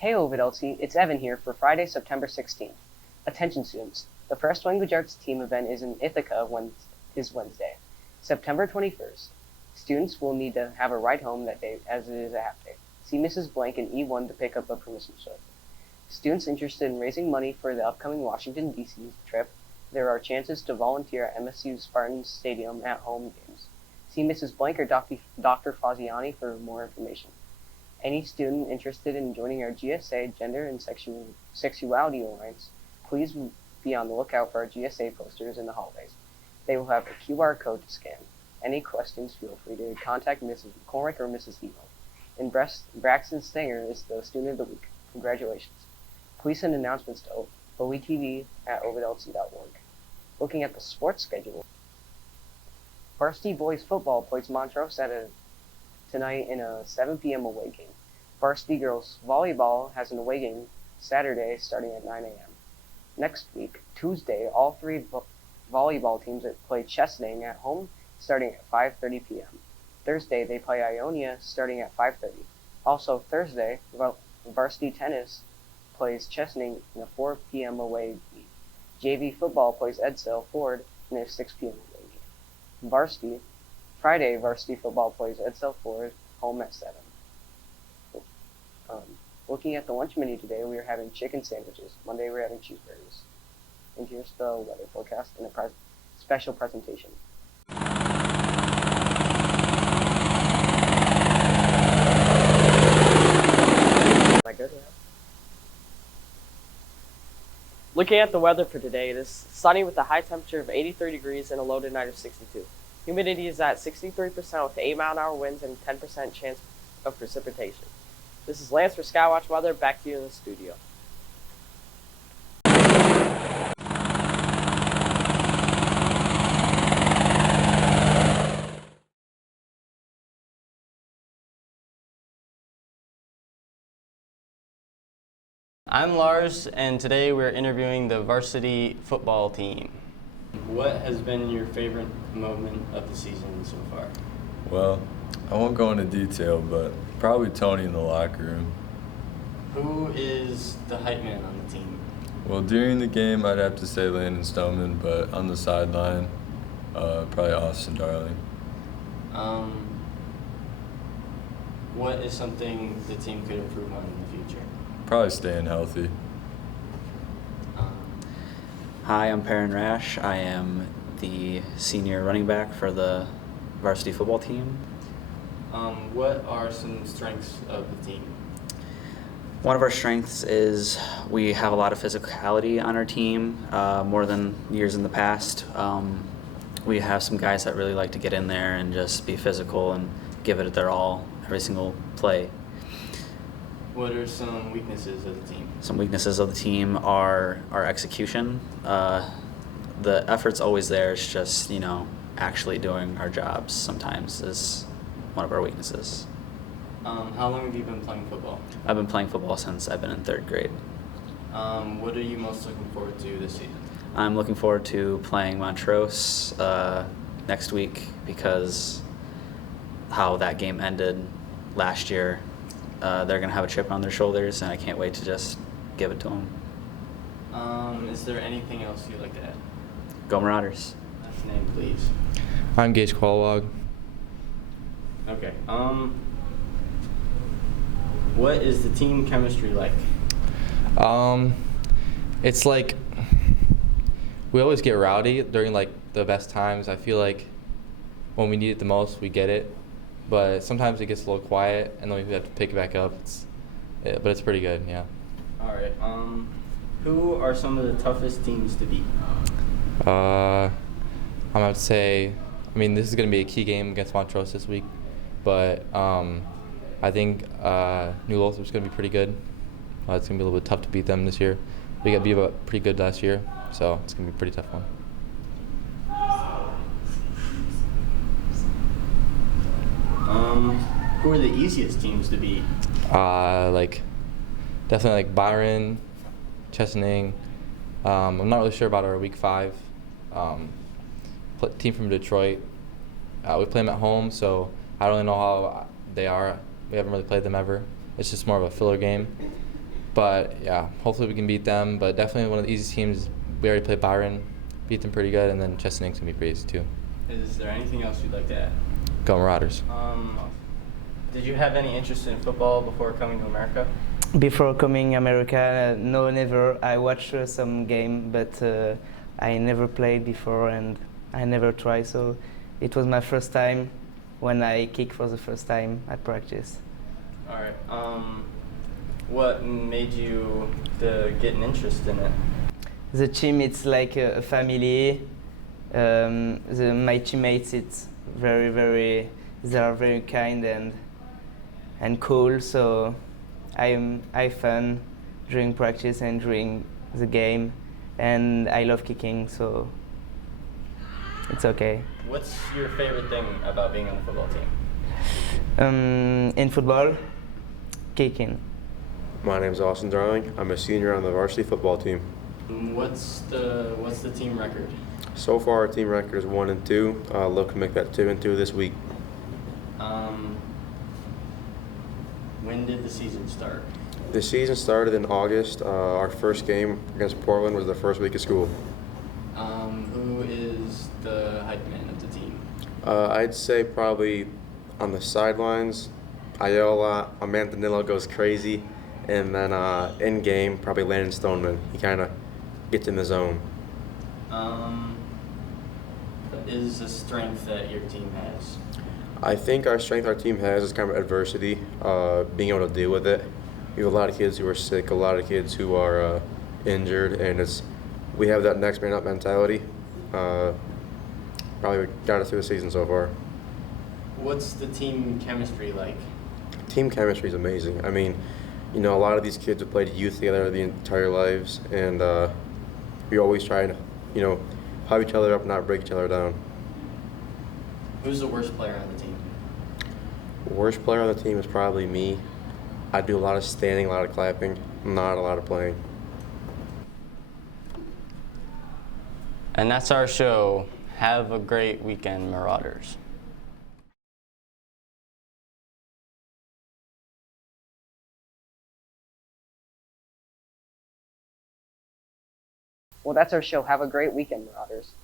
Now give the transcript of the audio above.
Hey Ovid Elsie, it's Evan here for Friday, September 16th. Attention students, the first language arts team event is in Ithaca Wednesday, September 21st. Students will need to have a ride home that day as it is a half day. See Mrs. Blank in E1 to pick up a permission slip. Students interested in raising money for the upcoming Washington, D.C. trip, there are chances to volunteer at MSU Spartans Stadium at home games. See Mrs. Blank or Dr. Faziani for more information. Any student interested in joining our GSA Gender and Sexuality Alliance, please be on the lookout for our GSA posters in the hallways. They will have a QR code to scan. Any questions, feel free to contact Mrs. McCormick or Mrs. Emo. And Braxton Stanger is the Student of the Week. Congratulations. Please send announcements to OETV at ovidlc.org. Looking at the sports schedule, Varsity Boys Football plays Montrose tonight in a 7 p.m. away game. Varsity Girls Volleyball has an away game Saturday starting at 9 a.m. Next week, Tuesday, all three volleyball teams play Chesaning at home starting at 5:30 p.m. Thursday, they play Ionia starting at 5:30. Also Thursday, Varsity Tennis plays Chesaning in a 4 p.m. away game. JV Football plays Edsel Ford in a 6 p.m. away game. Friday, Varsity Football plays Edsel Ford home at 7. Looking at the lunch menu today, we are having chicken sandwiches. Monday, we're having cheeseburgers. And here's the weather forecast and a special presentation. Am I good? Looking at the weather for today, it is sunny with a high temperature of 83 degrees and a low tonight of 62. Humidity is at 63% with 8-mile-an-hour winds and 10% chance of precipitation. This is Lance for Skywatch Weather. Back to you in the studio. I'm Lars, and today we're interviewing the varsity football team. What has been your favorite moment of the season so far? Well, I won't go into detail, but probably Tony in the locker room. Who is the hype man on the team? Well, during the game, I'd have to say Landon Stoneman, but on the sideline, probably Austin Darling. What is something the team could improve on in the future? Probably staying healthy. Hi, I'm Perrin Rash. I am the senior running back for the varsity football team. What are some strengths of the team? One of our strengths is we have a lot of physicality on our team, more than years in the past. We have some guys that really like to get in there and just be physical and give it their all every single play. What are some weaknesses of the team? Some weaknesses of the team are our execution. The effort's always there. It's just, actually doing our jobs sometimes is one of our weaknesses. How long have you been playing football? I've been playing football since I've been in 3rd grade. What are you most looking forward to this season? I'm looking forward to playing Montrose next week because how that game ended last year. They're going to have a chip on their shoulders, and I can't wait to just give it to them. Is there anything else you'd like to add? Go Marauders. Last name, please. I'm Gage Qualwag. Okay. What is the team chemistry like? It's like we always get rowdy during the best times. I feel like when we need it the most, we get it. But sometimes it gets a little quiet, and then we have to pick it back up. But it's pretty good, yeah. All right. Who are some of the toughest teams to beat? I'm about to say, this is going to be a key game against Montrose this week. But I think New Lothrop's going to be pretty good. It's going to be a little bit tough to beat them this year. We got beat up pretty good last year, so it's going to be a pretty tough one. Who are the easiest teams to beat? Definitely Byron, Chesaning. I'm not really sure about our week 5 team from Detroit. We play them at home, so I don't really know how they are. We haven't really played them ever. It's just more of a filler game. But yeah, hopefully we can beat them. But definitely one of the easiest teams. We already played Byron, beat them pretty good, and then Chestaning's gonna be pretty easy too. Is there anything else you'd like to add? Go Marauders. Did you have any interest in football before coming to America? Before coming America, no, never. I watched some game, but I never played before and I never tried. So it was my first time when I kicked for the first time at practice. All right. What made you get an interest in it? The team, it's like a family. My teammates, it's very, they are very kind and cool. So I have fun during practice and during the game, and I love kicking, so it's okay. What's your favorite thing about being on the football team? In football, kicking. My name is Austin Darling. I'm a senior on the varsity football team. What's the team record? So far, our team record is 1-2. Look to make that 2-2 this week. When did the season start? The season started in August. Our first game against Portland was the first week of school. Who is the hype man of the team? I'd say probably on the sidelines, I yell a lot. Amanda Danilo goes crazy. And then in game, probably Landon Stoneman. He kind of gets in the zone. Is a strength that your team has? I think our strength our team has is kind of adversity, being able to deal with it. We have a lot of kids who are sick, a lot of kids who are injured, and we have that next man up mentality. Probably got us through the season so far. What's the team chemistry like? Team chemistry is amazing. I mean, a lot of these kids have played youth together the entire lives, and we always try to, hype each other up, not break each other down. Who's the worst player on the team? Worst player on the team is probably me. I do a lot of standing, a lot of clapping, not a lot of playing. And that's our show. Have a great weekend, Marauders. Well, that's our show. Have a great weekend, Marauders.